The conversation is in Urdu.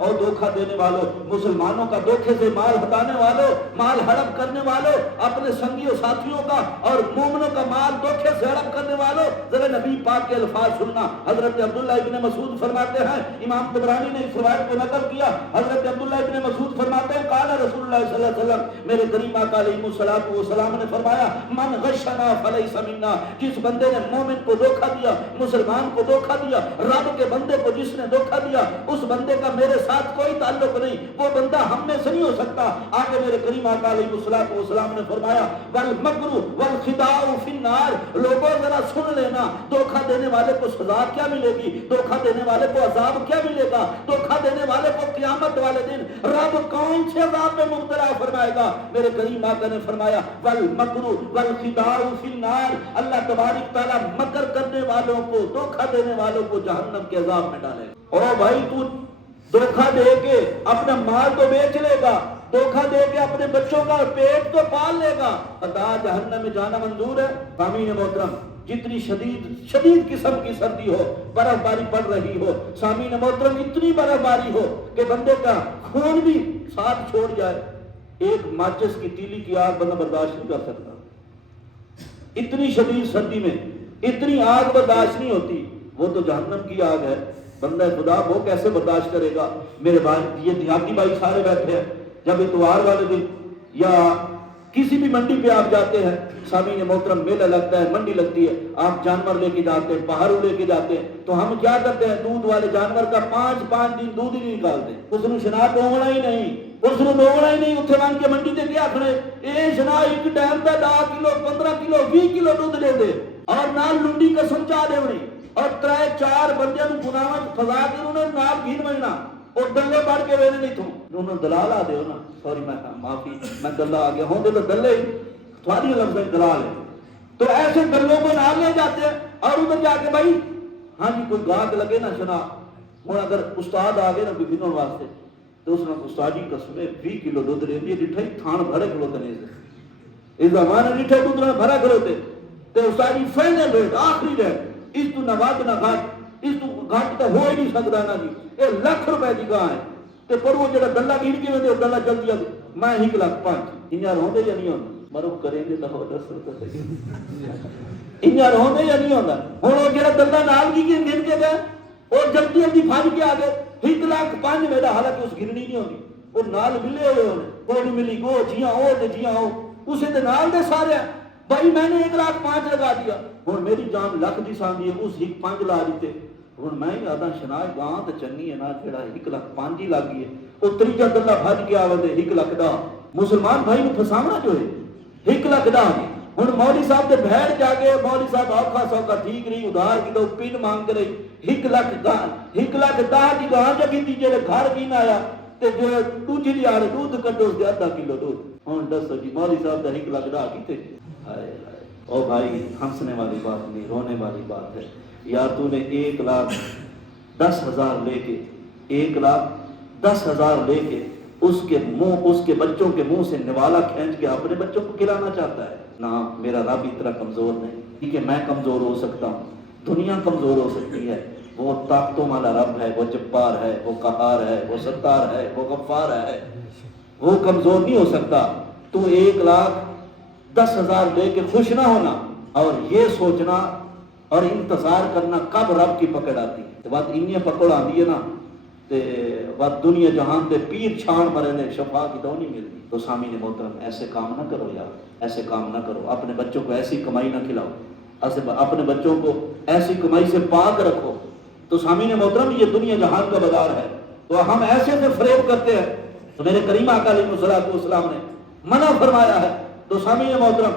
اور دھوکہ دینے والوں، مسلمانوں کا دھوکے سے مال ہٹانے والوں، مال ہڑپ کرنے والوں، اپنے سنگیوں ساتھیوں کا اور مومنوں کا مال دھوکے سے ہڑپ کرنے والوں، ذرا نبی پاک کے الفاظ سننا۔ حضرت عبداللہ ابن مسعود فرماتے ہیں، امام طبرانی نے اس روایت کو نقل کیا، حضرت عبداللہ ابن مسعود فرماتے ہیں قال رسول اللہ صلی اللہ علیہ وسلم، میرے کریم آقا علیہ الصلوۃ والسلام نے فرمایا من غشنا فلیس منا، جس بندے نے مومن کو دھوکہ دیا، مسلمان کو دھوکہ دیا، رب کے بندے کو جس نے دھوکہ دیا، اس بندے کا میرے ساتھ کوئی تعلق نہیں، وہ بندہ ہم میں سے نہیں ہو سکتا۔ آگے میرے کریم آقا علیہ الصلوۃ والسلام نے فرمایا والمکر والخداع فی النار، لوگوں ذرا سن لینا، دھوکہ دینے والے کو سزا کیا ملے گی، دھوکہ دینے والے کو عذاب کیا ملے گا، دھوکہ دینے والے کو قیامت والے دن رب کون سے عذاب میں مبتلا فرمائے گا۔ میرے کریم آقا نے فرمایا والمکر والخداع فی النار، اللہ تبارک تعالیٰ مکر کرنے والوں کو، دھوکہ دینے والوں کو جہنم کے عذاب میں ڈالے گا۔ اور بھائی تو دھوکہ دے کے اپنا مال تو بیچ لے گا، دھوکہ دے کے اپنے بچوں کا پیٹ تو پال لے گا، پتا جہنم میں جانا منظور ہے؟ سامعین محترم، جتنی شدید قسم کی سردی ہو، برف باری پڑ رہی ہو، سامعین محترم اتنی برف باری ہو کہ بندے کا خون بھی ساتھ چھوڑ جائے، ایک ماچس کی تیلی کی آگ بندہ برداشت نہیں کر سکتا۔ اتنی شدید سردی میں اتنی آگ برداشت نہیں ہوتی، وہ تو جہنم کی آگ ہے، بندہ خدا وہ کیسے برداشت کرے گا؟ میرے بھائی یہ دیہاتی بھائی سارے بیٹھے ہیں، جب اتوار والے دن یا کسی بھی منڈی پہ آپ جاتے ہیں، سامعین محترم میلہ لگتا ہے، منڈی لگتی ہے، آپ جانور لے کے جاتے ہیں، پہاڑوں لے کے جاتے ہیں، تو ہم کیا کرتے ہیں؟ دودھ والے جانور کا 5 دن دودھ ہی نہیں نکالتے، اس نے شنا ڈونگنا ہی نہیں، اس نے ڈونگنا ہی نہیں، اتنے مان کے منڈی تے کیا کھڑے اے شنا ایک ٹائم دا 10 کلو 15 کلو 20 کلو دودھ لے دے اور نال لنڈی قسم چاہ دے ہوئی اور 3-4 بندے نو گناواں فضا کے انہوں نے نال گھین مجنا اور دلے بڑھ کے ویلے نہیں تھوں انہوں نے دلال آ دے ہو نا، سوری میں معافی میں دلہ آ گیا ہوں، تو دلے تھوڑی لفظ میں دلال ہے، تو ایسے دلوں کو نال لے جاتے ہیں اور ادھر جا کے بھائی ہاں جی کوئی گاہک لگے نا شنا ہوں، اگر استاد آ گئے نا بھنوں واسطے تو اس نے استاد جی قسمیں 20 کلو دودھ لے دی ڈٹھائی تھان بھرے کلو تنے سے اس زمانے ڈٹھائی دودھ نے بھرا کرو تے استاد جی فائنل ریٹ آخری ریٹ اس تو نہ وعد نہ گھٹ، اس تو گھٹ تو ہو ہی نہیں سکتا نا جی، یہ ₹1,00,000 کی گاہ ہے تے پر وہ جڑا دلہ گھڑ کے وے دلہ جلدی میں 1,05,000 انہاں روندے یا نہیں ہوندا مرو کریں گے تو ہو دسو تو صحیح انہاں روندے یا نہیں ہوندا ہن وہ جڑا دلہ نال کی گن کے گئے اور جلدی جلدی بھاج کے آ گئے 1,05,000 میرا، حالانکہ اس گننی نہیں ہوندی وہ نال ملے ہوئے ہونے کوئی نہیں ملی گو جیاں ہو تے جیاں ہو اسے تے نال دے سارے بھائی میں نے 1,05,000 لگا دیا، ہوں میری جان لکھ دی ساندھی ہے اس 1,05,000 لا دیتے، ہوں میں آدھا شنا گاں تو چنی ہے نا جڑا 1,05,000 ہی لگ گئی ہے وہ تریجا دلہ بھج کے آوے 1,10,000 مسلمان بھائی نے پھساونا جو ہے 1,10,000 ہوں مولوی صاحب تے بھیڑ جا کے مولوی صاحب اوکھا سوکھا ٹھیک نہیں ادھار کی تو پن مانگ کے رہی 1,10,000 کی گاں جگی تھی جڑے گھر پینا آیا تے جو دوجی دی آڑے دودھ کٹو اس دے 1/2 کلو دودھ، ہوں دسو جی مولوی صاحب دا 1,10,000 کیتے ہائے او بھائی ہنسنے والی بات نہیں رونے والی بات ہے یار، تو نے 1,10,000 لے کے 1,10,000 لے کے اس کے بچوں کے منہ سے نوالا کھینچ کے اپنے بچوں کو کھلانا چاہتا ہے نا؟ میرا رب اتنا کمزور نہیں، ٹھیک ہے میں کمزور ہو سکتا ہوں، دنیا کمزور ہو سکتی ہے، وہ طاقتوں والا رب ہے، وہ جبار ہے، وہ قہار ہے، وہ ستار ہے، وہ غفار ہے، وہ کمزور نہیں ہو سکتا۔ تو 1,10,000 لے کے خوش نہ ہونا اور یہ سوچنا اور انتظار کرنا کب رب کی پکڑ آتی ہے، بات انہیں پکڑ آتی ہے نا تے بات دنیا جہان تے پیر چھان مرے نے شفا کی دو نہیں ملتی۔ تو سامعین محترم ایسے کام نہ کرو یار، ایسے کام نہ کرو، اپنے بچوں کو ایسی کمائی نہ کھلاؤ، اپنے بچوں کو ایسی کمائی سے پاک رکھو۔ تو سامعین محترم یہ دنیا جہان کا بازار ہے، تو ہم ایسے سے فریب کرتے ہیں، تو میرے کریم آقا علیہ الصلوۃ والسلام نے منع فرمایا ہے۔ تو سامعین محترم